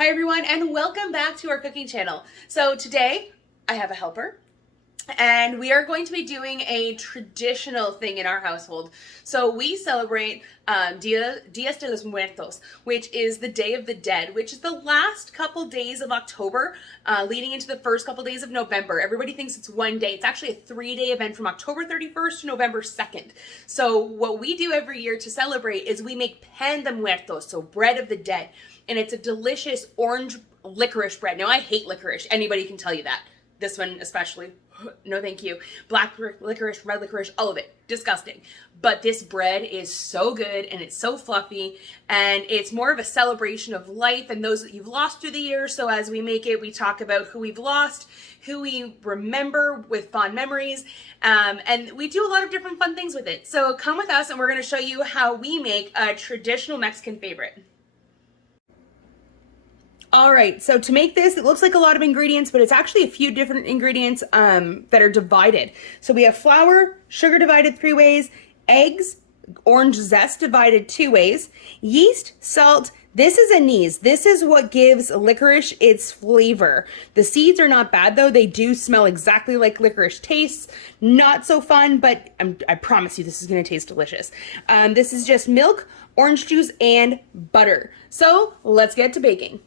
Hi everyone, and welcome back to our cooking channel. So today I have a helper and we are going to be doing a traditional thing in our household. So we celebrate Dias de los Muertos, which is the Day of the Dead, which is the last couple days of October, leading into the first couple days of November. Everybody thinks it's one day. It's actually a 3-day event from October 31st to November 2nd. So what we do every year to celebrate is we make pan de muertos, so bread of the dead. And it's a delicious orange licorice bread. Now, I hate licorice. Anybody can tell you that. This one especially. No, thank you. Black licorice, red licorice, all of it. Disgusting. But this bread is so good and it's so fluffy, and it's more of a celebration of life and those that you've lost through the years. So as we make it, we talk about who we've lost, who we remember with fond memories, and we do a lot of different fun things with it. So come with us and we're going to show you how we make a traditional Mexican favorite. All right, so to make this, it looks like a lot of ingredients, but it's actually a few different ingredients that are divided. So we have flour, sugar divided 3 ways, eggs, orange zest divided 2 ways, yeast, salt. This is anise. This is what gives licorice its flavor. The seeds are not bad though. They do smell exactly like licorice tastes. Not so fun, but I promise you this is gonna taste delicious. This is just milk, orange juice, and butter. So let's get to baking.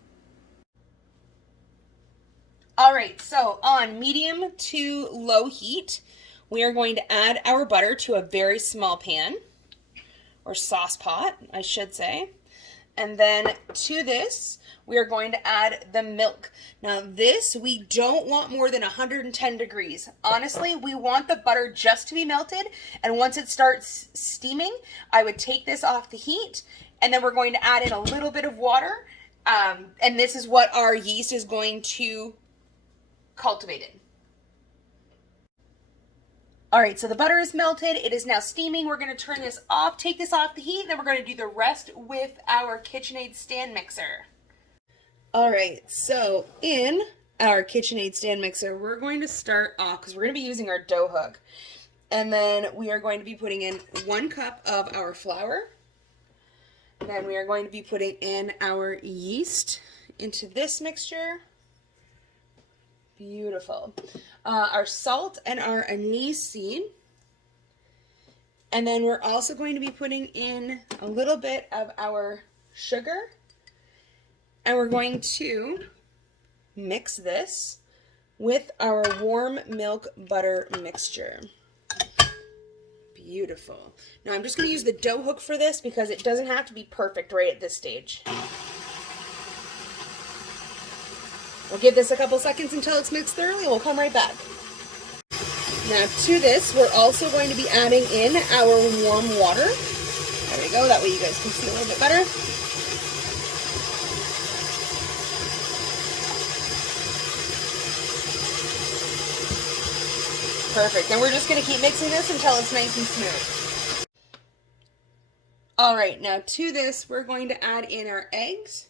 All right, so on medium to low heat, we are going to add our butter to a very small pan, or sauce pot, I should say. And then to this, we are going to add the milk. Now this, we don't want more than 110 degrees. Honestly, we want the butter just to be melted, and once it starts steaming, I would take this off the heat, and then we're going to add in a little bit of water, and this is what our yeast is going to cultivated. All right, so the butter is melted. It is now steaming. We're going to turn this off, take this off the heat, and then we're going to do the rest with our KitchenAid stand mixer. All right, so in our KitchenAid stand mixer, we're going to start off, because we're going to be using our dough hook, and then we are going to be putting in 1 cup of our flour. Then we are going to be putting in our yeast into this mixture. Beautiful. Our salt and our anise seed. And then we're also going to be putting in a little bit of our sugar. And we're going to mix this with our warm milk butter mixture. Beautiful. Now I'm just going to use the dough hook for this because it doesn't have to be perfect right at this stage. We'll give this a couple seconds until it's mixed thoroughly, and we'll come right back. Now to this, we're also going to be adding in our warm water. There we go, that way you guys can see a little bit better. Perfect, and we're just going to keep mixing this until it's nice and smooth. All right, now to this, we're going to add in our eggs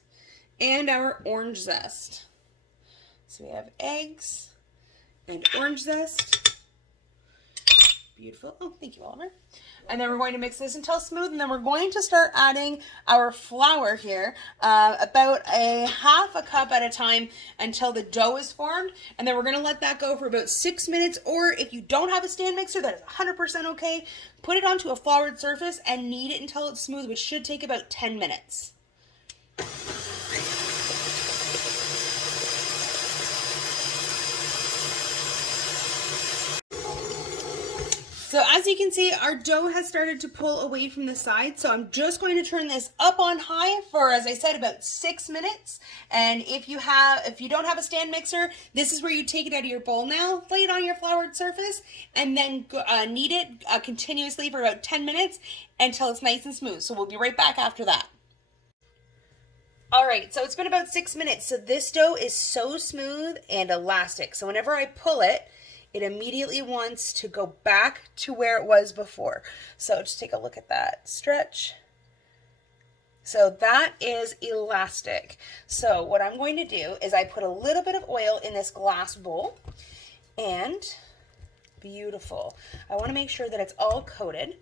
and our orange zest. So we have eggs and orange zest. Beautiful. Oh, thank you, Oliver. And then we're going to mix this until smooth, and then we're going to start adding our flour here, about a half a cup at a time until the dough is formed. And then we're going to let that go for about 6 minutes, or if you don't have a stand mixer, that is 100% okay. Put it onto a floured surface and knead it until it's smooth, which should take about 10 minutes. So as you can see, our dough has started to pull away from the side. So I'm just going to turn this up on high for, as I said, about 6 minutes. And if you don't have a stand mixer, this is where you take it out of your bowl now, lay it on your floured surface, and then knead it continuously for about 10 minutes until it's nice and smooth. So we'll be right back after that. All right, so it's been about 6 minutes. So this dough is so smooth and elastic. So whenever I pull it, it immediately wants to go back to where it was before. So just take a look at that stretch. So that is elastic. So what I'm going to do is I put a little bit of oil in this glass bowl, and beautiful. I want to make sure that it's all coated.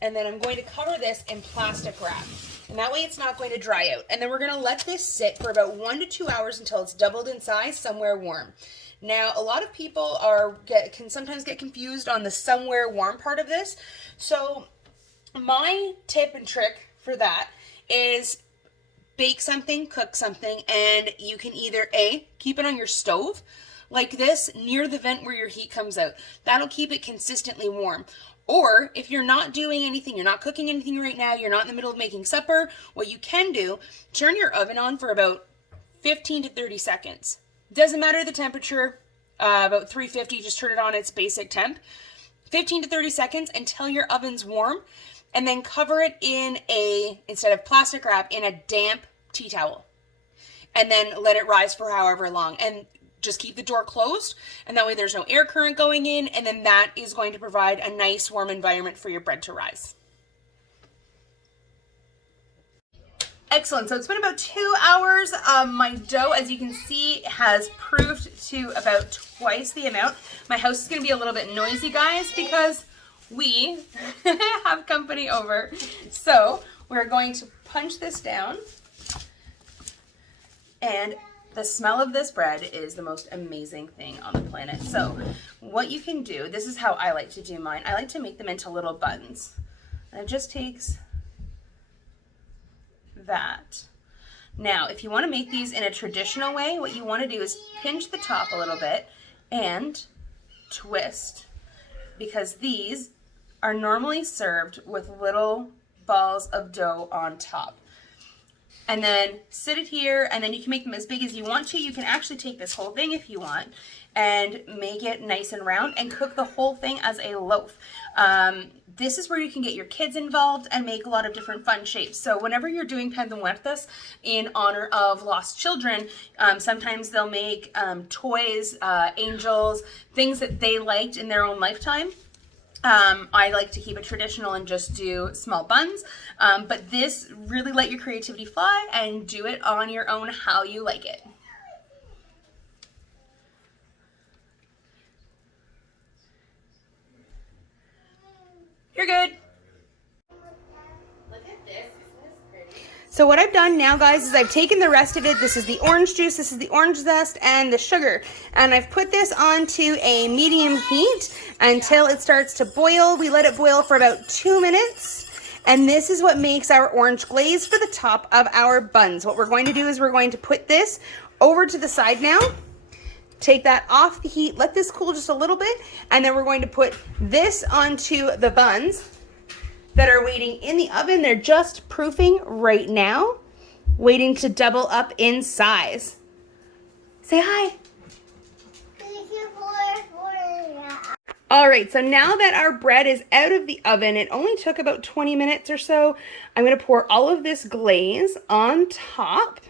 And then I'm going to cover this in plastic wrap. And that way it's not going to dry out. And then we're going to let this sit for about 1 to 2 hours until it's doubled in size, somewhere warm. Now, a lot of people can sometimes get confused on the somewhere warm part of this. So my tip and trick for that is bake something, cook something, and you can either keep it on your stove like this near the vent where your heat comes out. That'll keep it consistently warm. Or if you're not doing anything, you're not cooking anything right now, you're not in the middle of making supper, what you can do, turn your oven on for about 15 to 30 seconds. Doesn't matter the temperature, about 350, just turn it on its basic temp. 15 to 30 seconds until your oven's warm, and then cover it in instead of plastic wrap, in a damp tea towel. And then let it rise for however long. And just keep the door closed, and that way there's no air current going in, and then that is going to provide a nice warm environment for your bread to rise. Excellent. So it's been about 2 hours. My dough, as you can see, has proofed to about twice the amount. My house is going to be a little bit noisy, guys, because we have company over. So we're going to punch this down, and the smell of this bread is the most amazing thing on the planet. So what you can do, this is how I like to do mine. I like to make them into little buns. And it just takes that. Now, if you want to make these in a traditional way, what you want to do is pinch the top a little bit and twist, because these are normally served with little balls of dough on top. And then sit it here, and then you can make them as big as you want to. You can actually take this whole thing if you want and make it nice and round and cook the whole thing as a loaf. This is where you can get your kids involved and make a lot of different fun shapes. So whenever you're doing pan de muertos in honor of lost children, sometimes they'll make toys, angels, things that they liked in their own lifetime. I like to keep it traditional and just do small buns, but this, really let your creativity fly and do it on your own how you like it. You're good. Look at this. Isn't this pretty? So what I've done now, guys, is I've taken the rest of it. This is the orange juice, this is the orange zest, and the sugar. And I've put this onto a medium heat until it starts to boil. We let it boil for about 2 minutes. And this is what makes our orange glaze for the top of our buns. What we're going to do is we're going to put this over to the side now. Take that off the heat, let this cool just a little bit, and then we're going to put this onto the buns that are waiting in the oven. They're just proofing right now, waiting to double up in size. Say hi. All right, so now that our bread is out of the oven, it only took about 20 minutes or so. I'm gonna pour all of this glaze on top.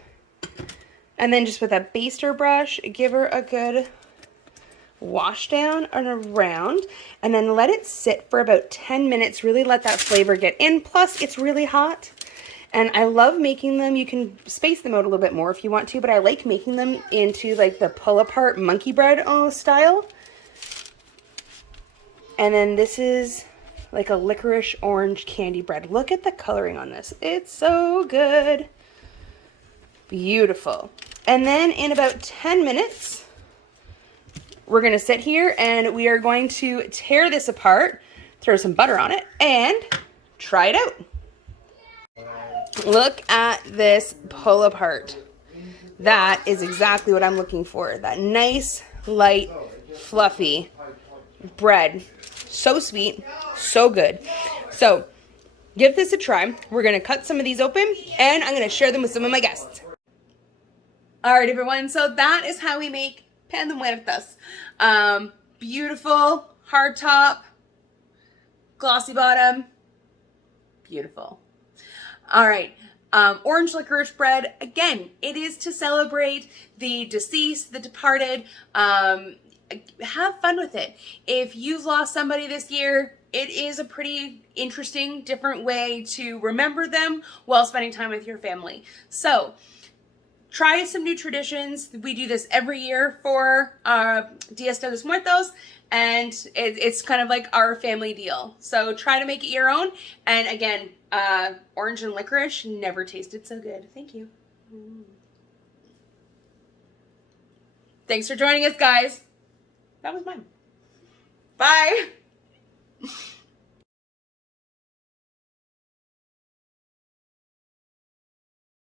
And then just with a baster brush, give her a good wash down and around, and then let it sit for about 10 minutes. Really let that flavor get in. Plus, it's really hot. And I love making them. You can space them out a little bit more if you want to, but I like making them into like the pull-apart monkey bread style. And then this is like a licorice orange candy bread. Look at the coloring on this. It's so good. Beautiful. And then in about 10 minutes, we're going to sit here and we are going to tear this apart, throw some butter on it, and try it out. Look at this pull apart. That is exactly what I'm looking for. That nice, light, fluffy bread. So sweet, so good. So give this a try. We're going to cut some of these open and I'm going to share them with some of my guests. All right, everyone. So that is how we make pan de muertos. Beautiful, hard top, glossy bottom. Beautiful. All right. Orange licorice bread. Again, it is to celebrate the deceased, the departed. Have fun with it. If you've lost somebody this year, it is a pretty interesting, different way to remember them while spending time with your family. So try some new traditions. We do this every year for Dias de los Muertos, and it's kind of like our family deal. So try to make it your own. And again, orange and licorice never tasted so good. Thank you. Thanks for joining us, guys. That was mine. Bye.